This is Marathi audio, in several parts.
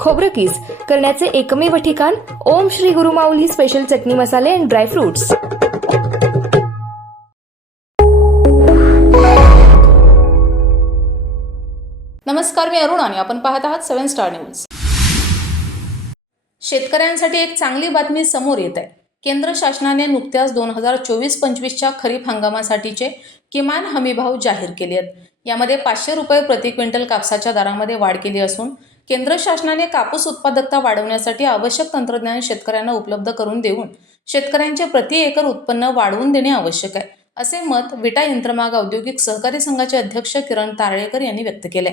खोबरं करण्याचे एकमेव ठिकाण ओम श्री गुरुमाऊली स्पेशल चटणी मसाले अँड ड्रायफ्रुट्स नमस्कार मी अरुण आणि आपण पाहत आहात सेव्हन स्टार न्यूज शेतकऱ्यांसाठी एक चांगली बातमी समोर येत आहे. केंद्र शासनाने नुकत्याच दोन हजार चोवीस पंचवीसच्या खरीप हंगामासाठीचे किमान हमीभाव जाहीर केले आहेत यामध्ये पाचशे रुपये प्रति क्विंटल कापसाच्या दरामध्ये वाढ केली असून केंद्र शासनाने कापूस उत्पादकता वाढवण्यासाठी आवश्यक तंत्रज्ञान शेतकऱ्यांना उपलब्ध करून देऊन शेतकऱ्यांचे प्रति एकर उत्पन्न वाढवून देणे आवश्यक आहे असे मत विटा यंत्रमाग औद्योगिक सहकारी संघाचे अध्यक्ष किरण तारळेकर यांनी व्यक्त केले.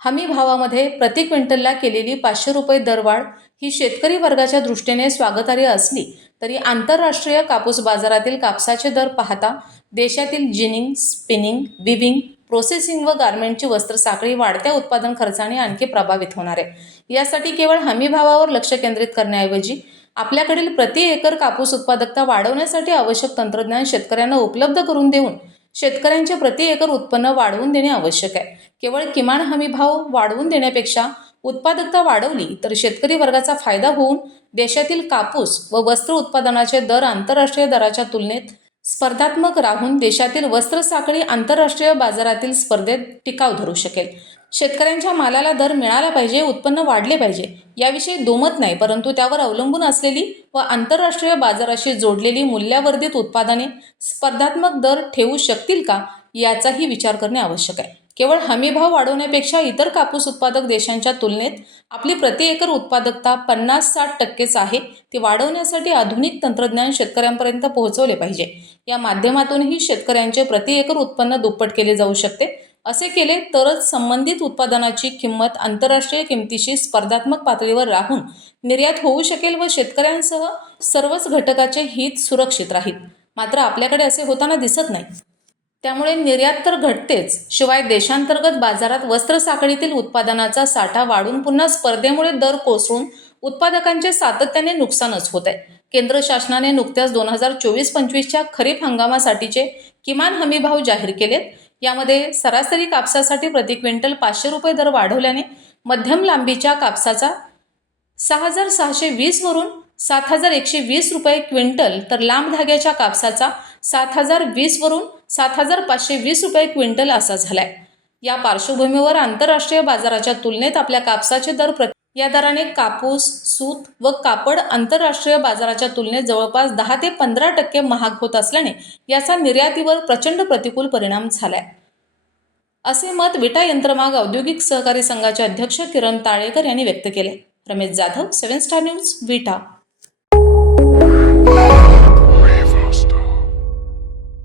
हमी भावामध्ये प्रति क्विंटलला केलेली पाचशे रुपये दरवाढ ही शेतकरी वर्गाच्या दृष्टीने स्वागतार्ह असली तरी आंतरराष्ट्रीय कापूस बाजारातील कापसाचे दर पाहता देशातील जिनिंग स्पिनिंग विविंग प्रोसेसिंग व गारमेंटची वस्त्र साखळी वाढत्या उत्पादन खर्चाने आणखी प्रभावित होणार आहे. यासाठी केवळ हमी भावावर लक्ष केंद्रित करण्याऐवजी आपल्याकडील प्रति एकर कापूस उत्पादकता वाढवण्यासाठी आवश्यक तंत्रज्ञान शेतकऱ्यांना उपलब्ध करून देऊन शेतकऱ्यांचे प्रति एकर उत्पन्न वाढवून देणे आवश्यक आहे. केवळ किमान हमी भाव वाढवून देण्यापेक्षा उत्पादकता वाढवली तर शेतकरी वर्गाचा फायदा होऊन देशातील कापूस व वस्त्र उत्पादनाचे दर आंतरराष्ट्रीय दराच्या तुलनेत स्पर्धात्मक राहून देशातील वस्त्र साखळी आंतरराष्ट्रीय बाजारातील स्पर्धेत टिकाव धरू शकेल. शेतकऱ्यांच्या मालाला दर मिळाला पाहिजे उत्पन्न वाढले पाहिजे याविषयी दोमत नाही परंतु त्यावर अवलंबून असलेली व आंतरराष्ट्रीय बाजाराशी जोडलेली मूल्यवर्धित उत्पादने स्पर्धात्मक दर ठेवू शकतील का याचाही विचार करणे आवश्यक आहे. केवळ हमीभाव वाढवण्यापेक्षा इतर कापूस उत्पादक देशांच्या तुलनेत आपली प्रति एकर उत्पादकता पन्नास साठ टक्केच आहे. ती वाढवण्यासाठी आधुनिक तंत्रज्ञान शेतकऱ्यांपर्यंत पोहोचवले पाहिजे. या माध्यमातूनही शेतकऱ्यांचे प्रति एकर उत्पन्न दुप्पट केले जाऊ शकते. असे केले तरच संबंधित उत्पादनाची किंमत आंतरराष्ट्रीय किमतीशी स्पर्धात्मक पातळीवर राहून निर्यात होऊ शकेल व शेतकऱ्यांसह सर्वच घटकाचे हित सुरक्षित राहील. मात्र आपल्याकडे असे होताना दिसत नाही. त्यामुळे निर्यात तर घटतेच. शिवाय देशांतर्गत बाजारात वस्त्र साखळीतील उत्पादनाचा साठा वाढून पुन्हा स्पर्धेमुळे दर कोसळून उत्पादकांचे सातत्याने नुकसानच होत आहे. केंद्र शासनाने नुकत्याच दोन हजार चोवीस पंचवीसच्या खरीप हंगामासाठीचे किमान हमी भाव जाहीर केलेत. यामध्ये सरासरी कापसासाठी प्रति क्विंटल पाचशे रुपये दर वाढवल्याने मध्यम लांबीच्या कापसाचा सहा हजार सहाशे वीसवरून सात हजार एकशे वीस रुपये क्विंटल तर लांब धाग्याच्या कापसाचा सात हजार वीसवरून सात हजार पाचशे वीस रुपये क्विंटल असा झालाय. या पार्श्वभूमीवर आंतरराष्ट्रीय बाजाराच्या तुलनेत आपल्या कापसाचे दर प्रति या दराने कापूस सूत व कापड आंतरराष्ट्रीय बाजाराच्या तुलनेत जवळपास दहा ते पंधरा टक्के महाग होत असल्याने याचा निर्यातीवर प्रचंड प्रतिकूल परिणाम झालाय. असे मत विटा यंत्रमाग औद्योगिक सहकारी संघाचे अध्यक्ष किरण ताळेकर यांनी व्यक्त केले. Ramesh Jadhav seven star news Vita.